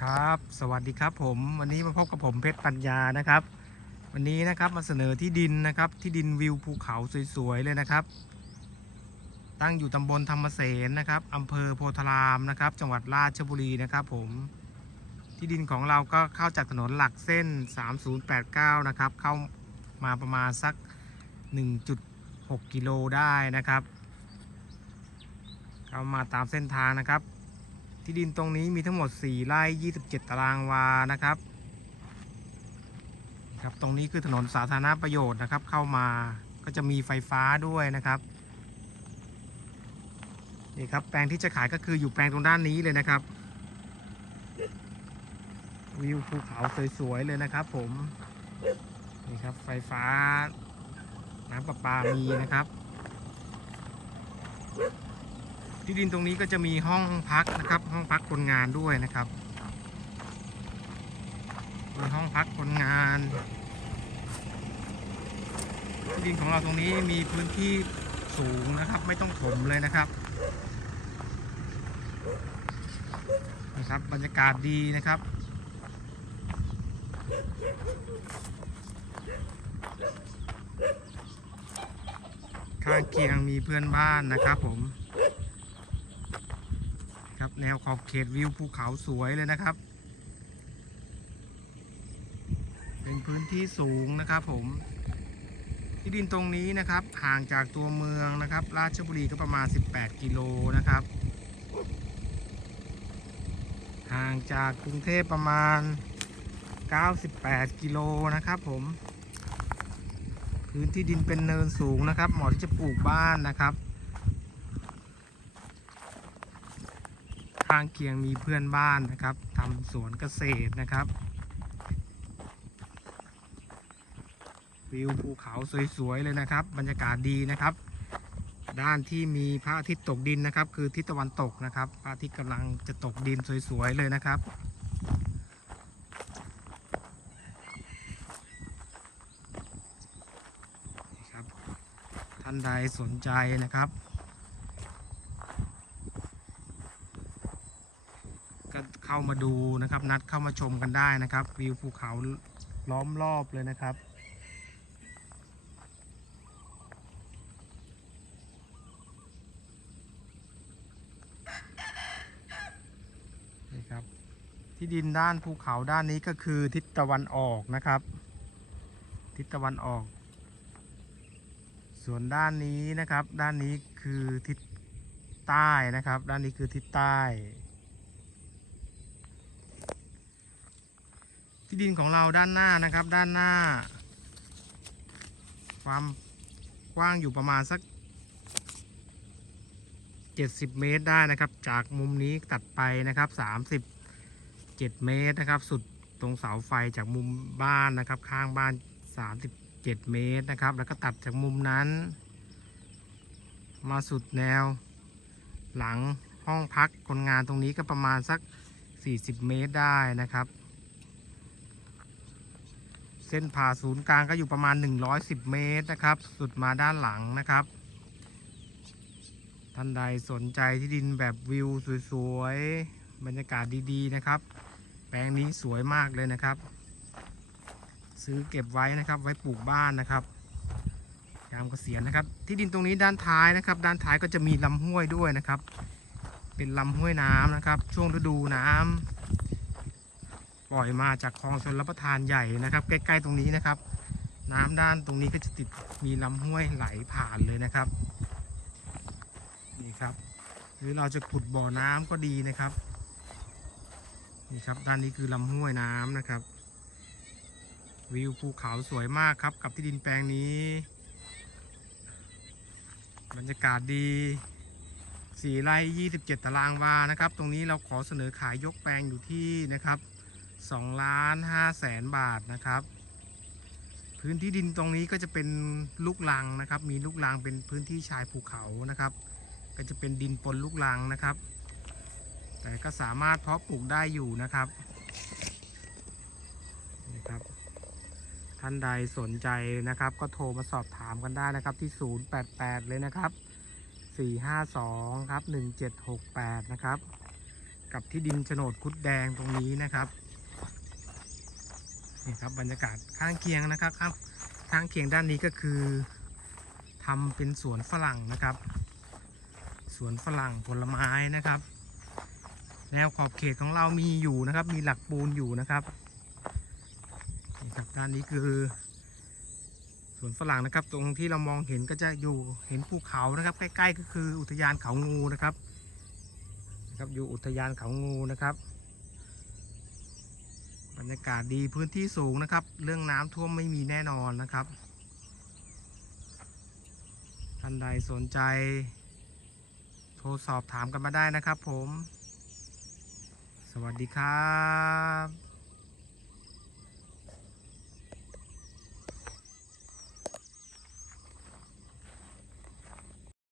ครับ สวัสดีครับผมวันนี้มาพบกับผมเพชรปัญญานะครับ วันนี้นะครับมาเสนอที่ดินนะครับที่ดินวิวภูเขาสวยๆเลยนะครับ ตั้งอยู่ตำบลธรรมเสนนะครับอำเภอโพธารามนะครับ จังหวัดราชบุรีนะครับผมที่ดินของเราก็เข้าจากถนนหลักเส้น 3089 นะครับ เข้ามาประมาณสัก 1.6 กิโลได้นะครับเข้ามาตามเส้นทางนะครับ ที่ดินตรงนี้มีทั้งหมด 4 ไร่ 27 ตารางวา นะครับ ครับ ตรงนี้คือถนนสาธารณประโยชน์นะครับ เข้ามา ก็จะมีไฟฟ้าด้วยนะครับ นี่ครับ แปลงที่จะขายก็คืออยู่แปลงตรงด้านนี้เลยนะครับ วิวภูเขาสวยๆเลยนะครับผม นี่ครับ ไฟฟ้า น้ำประปามีนะครับ ที่ดินตรงนี้ก็จะมีห้องพักนะครับ ห้องพักคนงานด้วยนะครับมีห้องพักคนงาน ที่ดินของเราตรงนี้มีพื้นที่สูงนะครับ ไม่ต้องถมเลยนะครับนะครับบรรยากาศดีนะครับข้างเคียงมีเพื่อนบ้านนะครับผม ครับ แนวขอบเขตวิวภูเขาสวยเลยนะครับ เป็นพื้นที่สูงนะครับผม ที่ดินตรงนี้นะครับ ห่างจากตัวเมืองนะครับ ราชบุรีก็ประมาณ 18 กิโลนะครับ ห่างจากกรุงเทพประมาณ 98 กิโลนะครับผม พื้นที่ดินเป็นเนินสูงนะครับ เหมาะที่จะปลูกบ้านนะครับ ข้างเคียงมีเพื่อนบ้านนะครับทำสวนเกษตรนะครับวิวภูเขาสวยๆเลยนะครับ บรรยากาศดีนะครับ ด้านที่มีพระอาทิตย์ตกดินนะครับ คือทิศตะวันตกนะครับพระอาทิตย์กำลังจะตกดินสวยๆเลยนะครับนี่ครับท่านใดสนใจนะครับ ก็ เข้ามาดูนะครับ นัดเข้ามาชมกันได้นะครับ วิวภูเขาล้อมรอบเลยนะครับ นี่ครับ ที่ดินด้านภูเขาด้านนี้ก็คือทิศตะวันออกนะครับ ทิศตะวันออก ส่วนด้านนี้นะครับ ด้านนี้คือทิศใต้นะครับ ด้านนี้คือทิศใต้ ที่ดินของเราด้านหน้านะครับ ด้านหน้า ความกว้างอยู่ประมาณสัก 70 เมตรได้นะครับ จากมุมนี้ตัดไปนะครับ 37 เมตรนะครับ สุดตรงเสาไฟจากมุมบ้านนะครับ ข้างบ้าน 37 เมตรนะครับ แล้วก็ตัดจากมุมนั้น มาสุดแนว หลังห้องพักคนงานตรงนี้ก็ประมาณสัก 40 เมตรได้นะครับ เส้นผ่าศูนย์กลางก็อยู่ประมาณ 110 เมตรนะครับ สุดมาด้านหลังนะครับ ท่านใดสนใจที่ดินแบบวิวสวยๆ บรรยากาศดีๆนะครับ แปลงนี้สวยมากเลยนะครับ ซื้อเก็บไว้นะครับ ไว้ปลูกบ้านนะครับยามเกษียณนะครับ ที่ดินตรงนี้ด้านท้ายนะครับ ด้านท้ายก็จะมีลำห้วยด้วยนะครับ เป็นลำห้วยน้ำนะครับ ช่วงฤดูน้ำ ปล่อยมาจากคลองชนรับประทานใหญ่นะครับ ใกล้ ๆ ตรงนี้นะครับ น้ำด้านตรงนี้ก็จะติดมีลำห้วยไหลผ่านเลยนะครับนี่ครับหรือเราจะขุดบ่อน้ำก็ดีนะครับนี่ครับด้านนี้คือลำห้วยน้ำนะครับ วิวภูเขาสวยมากครับกับที่ดินแปลงนี้บรรยากาศดีสี่ไร่27 ตารางวานะครับ ตรงนี้เราขอเสนอขายยกแปลงอยู่ที่นะครับ 2ล้าน5แสนบาทนะครับ พื้นที่ดินตรงนี้ก็จะเป็นลูกลังนะครับ มีลูกลังเป็นพื้นที่ชายภูเขานะครับ ก็จะเป็นดินปนลูกลังนะครับ แต่ก็สามารถเพาะปลูกได้อยู่นะครับนี่ครับ ท่านใดสนใจนะครับ ก็โทรมาสอบถามกันได้นะครับที่ 088 เลยนะครับ 452 ครับ 1768 นะครับ กับที่ดินโฉนดคุดแดงตรงนี้นะครับ นี่ครับบรรยากาศข้างเคียงนะครับข้างข้างเคียงด้านนี้ก็คือทำเป็นสวนฝรั่งนะครับ สวนฝรั่งผลไม้นะครับ แนวขอบเขตของเรามีอยู่นะครับ มีหลักปูนอยู่นะครับนี่ครับด้านนี้คือสวนฝรั่งนะครับ ตรงที่เรามองเห็นก็จะอยู่เห็นภูเขานะครับ ใกล้ ๆ ก็คืออุทยานเขางูนะครับนะครับอยู่อุทยานเขางูนะครับ บรรยากาศดีพื้นที่สูงนะครับ เรื่องน้ำท่วมไม่มีแน่นอนนะครับท่านใดสนใจ โทรสอบถามกันมาได้นะครับผม สวัสดีครับ